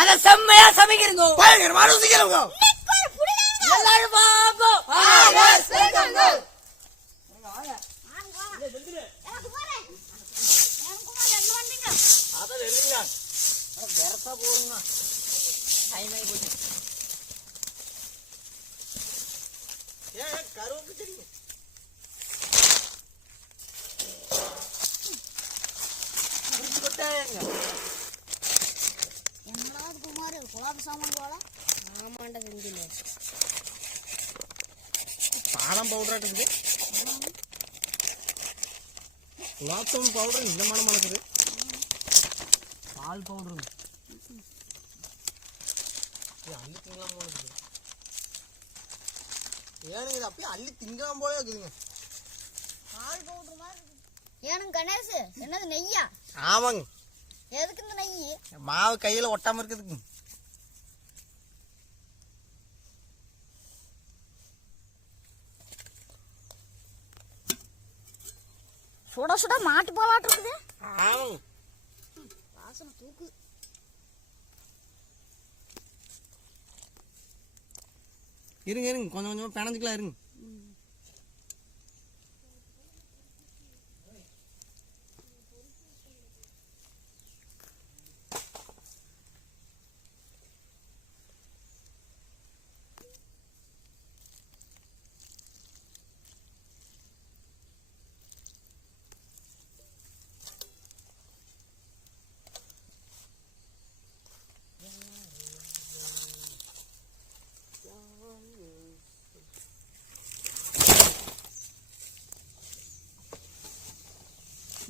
அத செம்மையா சமைக்கிறீங்க. பயங்கரமா ருசிக்கிறோங்க. எல்லாரும் வாங்கோ. போடுங்க. டைம் ஆகி போச்சு. கருவுக்கு தெரியும். என்னடாது குமார் குலாப் சாமான் போல ஆமாண்ட செஞ்சில பாலம் பவுடர் இருக்குது. குலாப் ஜாமுன் பவுடர் இந்த மனம் மணக்குது. பால் பவுடர் அள்ளி திங்கலாம் போல இருக்குது. ஏனுங்க இது அப்படியே அள்ளி திங்கலாம் போல இருக்குதுங்க. பால் பவுடர் மாதிரி ஏனுங்க கணேஷ் என்னது நெய்யா? ஆமாங்க. எதுக்கு இந்த நெய்? மாவு கையில ஒட்டாம இருக்குதுங்க. சுட சுட மாட்டு பாலாட்டு இருக்குது. ஆமாங்க. வாசனை தூக்கு. இருங்க இருங்க கொஞ்சம் கொஞ்சமா பிணைஞ்சுக்கலாம் இருங்க.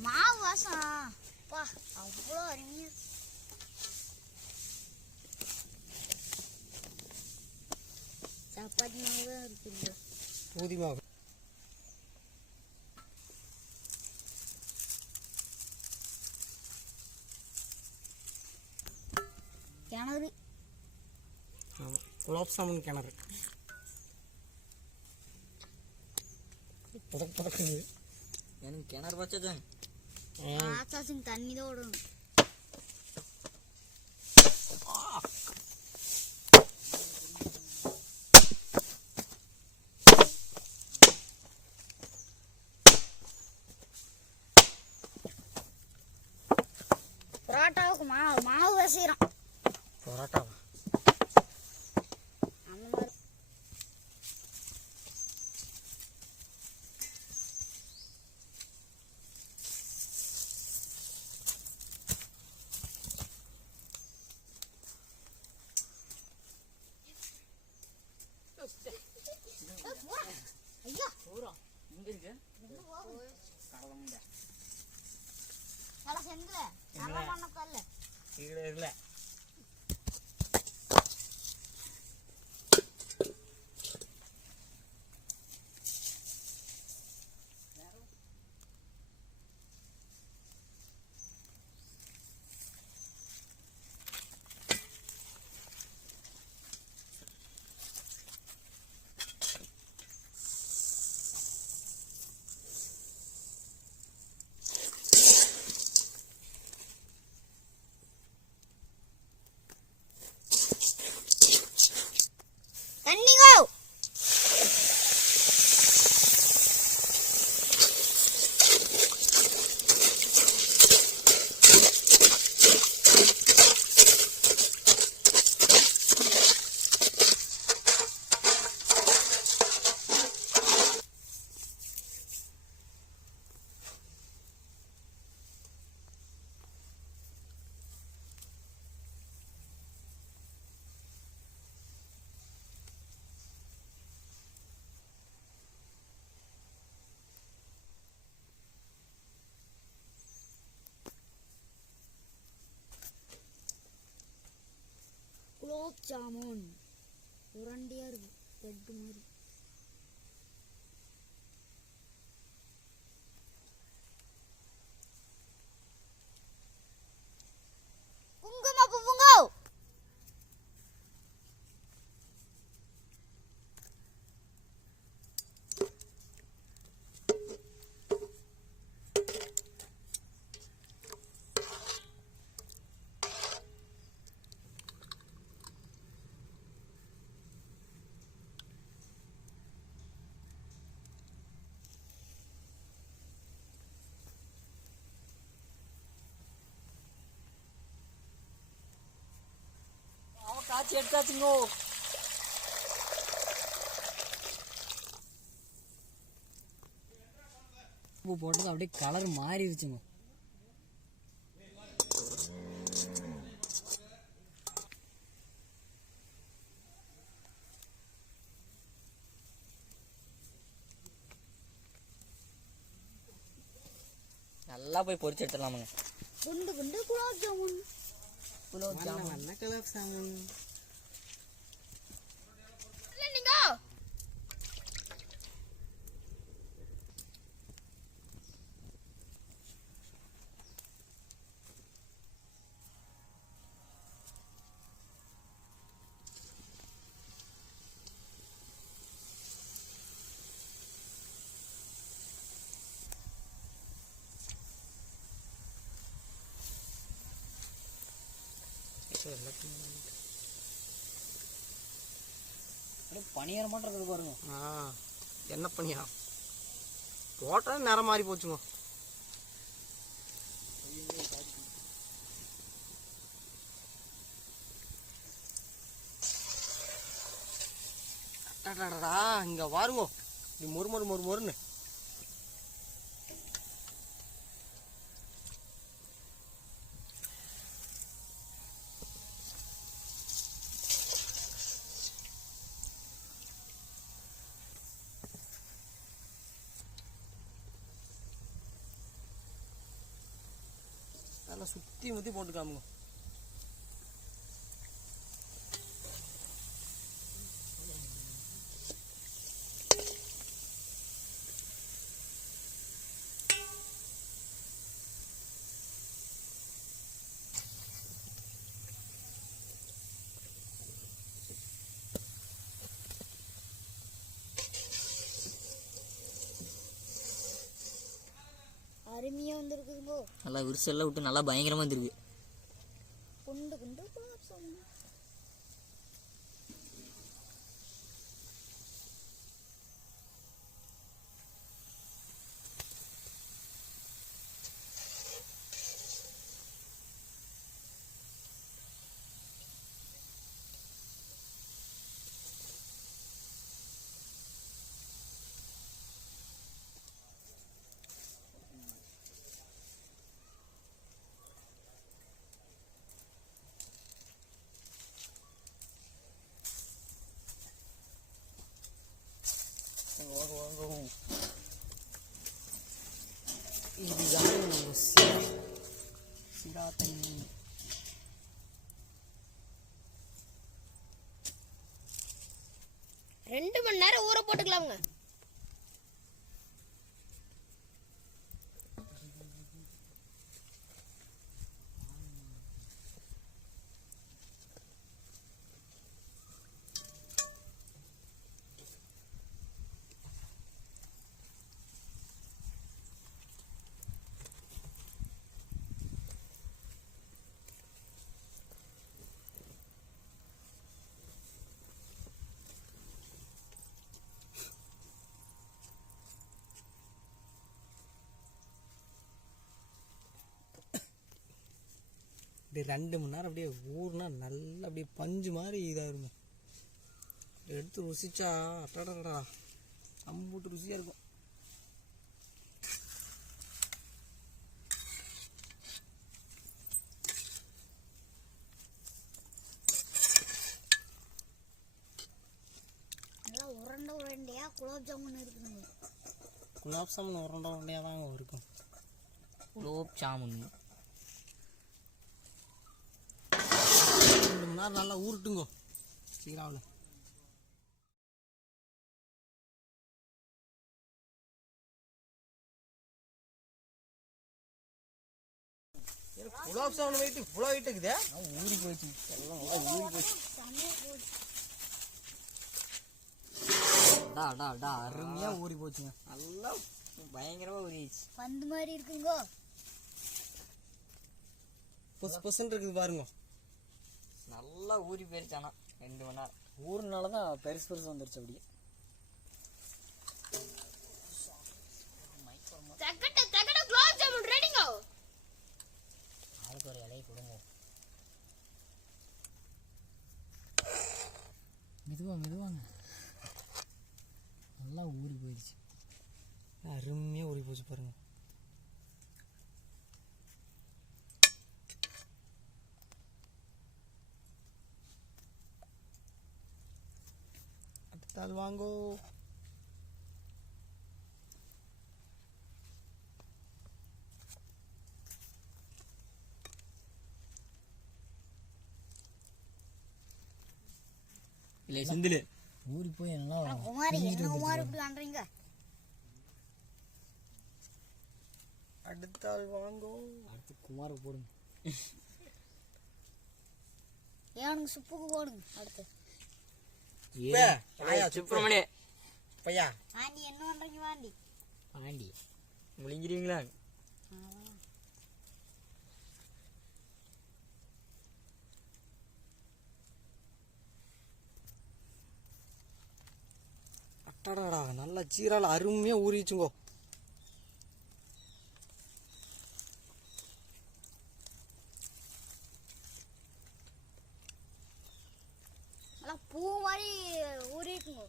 மாவு வாசம் பா அவ்வளோ அருமையா. சப்பாத்தி மாவு தான் இருக்குது. பூதி மாவு. கிணறு. ஆமாம் குலாப் ஜாமுன் கிணறு. புதக்கு புதக்குது. எனக்கு கிணறு வச்சதுங்க. ஆசாசின் தண்ணி தான் விடணும். பரோட்டாவுக்கு மாவு வசிக்கிறோம். பரோட்டாவா? அந்த மாதிரி ஐயா இங்க இருக்கு நல்லா செஞ்சல நல்லா பண்ணக்கல்ல கீழே இல்லை. குலாப் ஜாமுன் உருண்டையா இருக்கு லட்டு மாதிரி. குங்கும பூவுங்க. எடுத்தாச்சுங்கோ. உப்பு போட்டது அப்படியே கலர் மாறிடுச்சுங்க. நல்லா போய் பொரிச்சு எடுத்துடலாமுங்க. குண்டு குண்டு குலாப் ஜாமுன். குலாப் ஜாமுன். வண்ண கலர் சாமன். இல்ல நீங்க பனியார மாட்டம் இருக்குது பாருங்க. என்ன பண்ணியா போட்டா நேரம் மாறி போச்சுங்க. இங்க வாருங்க. இது மொறுன்னு நல்லா சுத்தி முத்தி போட்டுக்காமுங்க. அருமையா வந்திருக்குதுங்கோ. நல்லா விரிசெல்லாம் விட்டு நல்லா பயங்கரமா வந்துருக்கு. குண்டு குண்டு குலாப் ஜாமுன். இதுதான் நம்ம சிரா தண்ணி. ரெண்டு மணி நேரம் ஊற போட்டுக்கலாமுங்க. அப்படியே 2 மணி நேரம் அப்படியே ஊர்னா நல்லா அப்படியே பஞ்சு மாதிரி இதாக இருக்கும். எடுத்து ருசிச்சா அட்டடா அம்பூட்டு ருசியாக இருக்கும். நல்லா உருண்டையா குலாப் ஜாமுன் இருக்குதுங்க. குலாப் ஜாமுன் உருண்டையாக தாங்க இருக்கும். குலாப் ஜாமுன் 2 மணி நேரம் நல்லா ஊருட்டுங்கோ சீராவில். குலாப் ஜாமுன் வெயிட் இவ்வளோ வெயிட் இருக்குதே. ஊறி போயிடுச்சு எல்லாம் நல்லா ஊறி போயிடுச்சு. அருமையா ஊறி போச்சுங்க. நல்லா பயங்கரமா ஊறிடுச்சு. பந்து மாதிரி இருக்குங்கோ. பொசுன்னு இருக்குது பாருங்க. நல்லா ஊறி போயிருச்சானா 2 மணி நேரம். ஊருனால தான் பெருசு வந்துருச்சு அப்படியே. தகட குலாப் ஜாமுன் ரெடிங்க. ஆளுக்கு ஒரு இலையை கொடுங்க. போச்சு பாருங்க. அடுத்தால் வாங்கோ. இல்லை செந்தில் ஊறி போய் நல்லா குமாரி என்ன குமார் இப்படி பண்றீங்க? அடுத்தால் வாங்கோ. அடுத்து குமாரை போடுங்க. ஏனுங்க சுப்புக்கு போடுங்க. அடுத்து சுப்பிரமணிய பையா ஆண்டி என்ன பண்றீங்க? வாண்டி பாண்டி முழிங்கிறீங்களா? அட்டாடாடா நல்லா ஜீரால அருமையாக ஊறிச்சுங்கோ. நல்லா பூ மாதிரி ஊறிக்குங்க.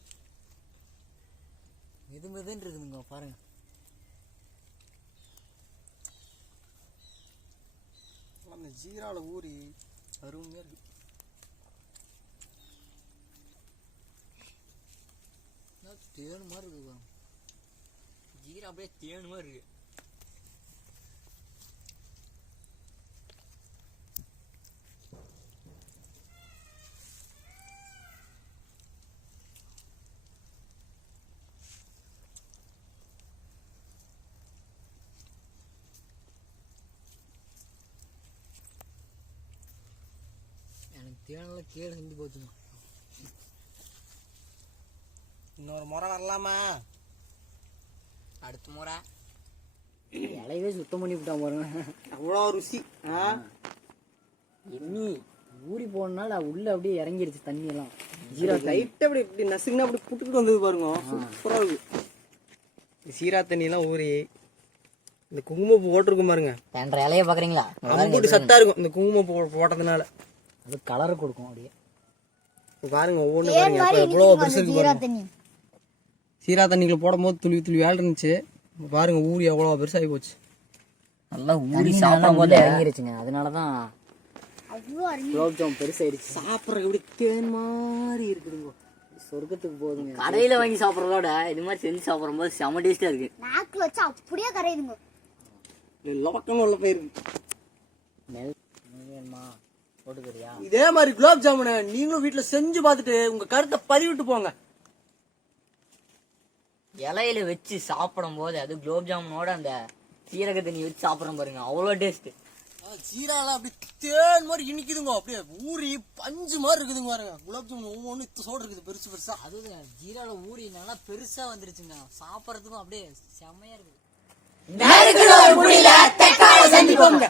மெது மெதுன்னு இருக்குதுங்க பாருங்க. அந்த ஜீரால ஊறி அருமையாக இருக்கு. தேனு மாதிரி இருக்கு. ஜீரா அப்படியே தேனு மாதிரி இருக்கு. எனக்கு தேனெல்லாம் கீழே சிந்தி போச்சுங்க. இன்னொரு முறை வரலாமா? அடுத்த முறை இலையவே சுத்தம் பண்ணி விட்டான் பாருங்க. அவ்வளோ ருசி. எண்ணி ஊறி போனால உள்ள அப்படியே இறங்கிருச்சு தண்ணி எல்லாம். ஜீரா லைட்டாக அப்படி இப்படி நசுக்குன்னா அப்படி புட்டுக்கிட்டு வந்தது பாருங்க. சூப்பராக இருக்கு. சீரா தண்ணியெல்லாம் ஊறி இந்த குங்குமப்பூ போட்டிருக்கும் பாருங்க. என்ற இலைய பாக்குறீங்களா? அம்புட்டு சத்தா இருக்கும் இந்த குங்குமப்பூ போட்டதுனால. அது கலரை கொடுக்கும் அப்படியே. இப்போ பாருங்க ஒவ்வொன்று பாருங்க. அப்போ எவ்வளோ பெருசு இருக்கு ஜீரா பாருங்க. தண்ணி சீரா தண்ணிக்குள்ள போடும் போது துளி துளி வேலை இருந்துச்சு. இப்போ பாருங்க ஊறி எவ்வளோ பெருசாகி போச்சு. நல்லா ஊறி சாப்பிடும் போது இறங்கிருச்சுங்க. அதனாலதான் அவ்வளோ அருமை. குலாப் ஜாமுன் பெருசாயிருச்சு. சாப்பிட்றதுக்கு எப்படி தேன் மாதிரி இருக்குதுங்க. சொர்க்கத்துக்கு போகுதுங்க. கடையில வாங்கி சாப்பிட்றதோட இது மாதிரி செஞ்சு சாப்பிடும் போது செம டேஸ்டா இருக்கு. நாக்கு வச்சு அப்படியே கரையுதுங்க. லோக்கன்னு உள்ள போயிருக்கு. வேணுமா போட்டுக்கிறியா? இதே மாதிரி குலாப் ஜாமுனை நீங்களும் வீட்டில் செஞ்சு பார்த்துட்டு உங்க கருத்தை பதிவிட்டு போங்க. இலையில வச்சு சாப்பிடும் போது அது குலோப் ஜாமுனோட அந்த சீரக தண்ணி வச்சு சாப்பிட்றோம் பாருங்க, அவ்வளோ டேஸ்ட். ஜீராலாம் அப்படி தேன் மாதிரி இனிக்குதுங்க. அப்படியே ஊறி பஞ்சு மாதிரி இருக்குதுங்க பாருங்க. குலாப் ஜாமுன் ஒவ்வொன்றும் இத்தோடு இருக்குது பெருசு பெருசா. அதுதான் ஜீரால ஊறி நல்லா பெருசா வந்துருச்சுங்க. சாப்பிட்றதுக்கும் அப்படியே செம்மையா இருக்குது. சந்திப்போங்க.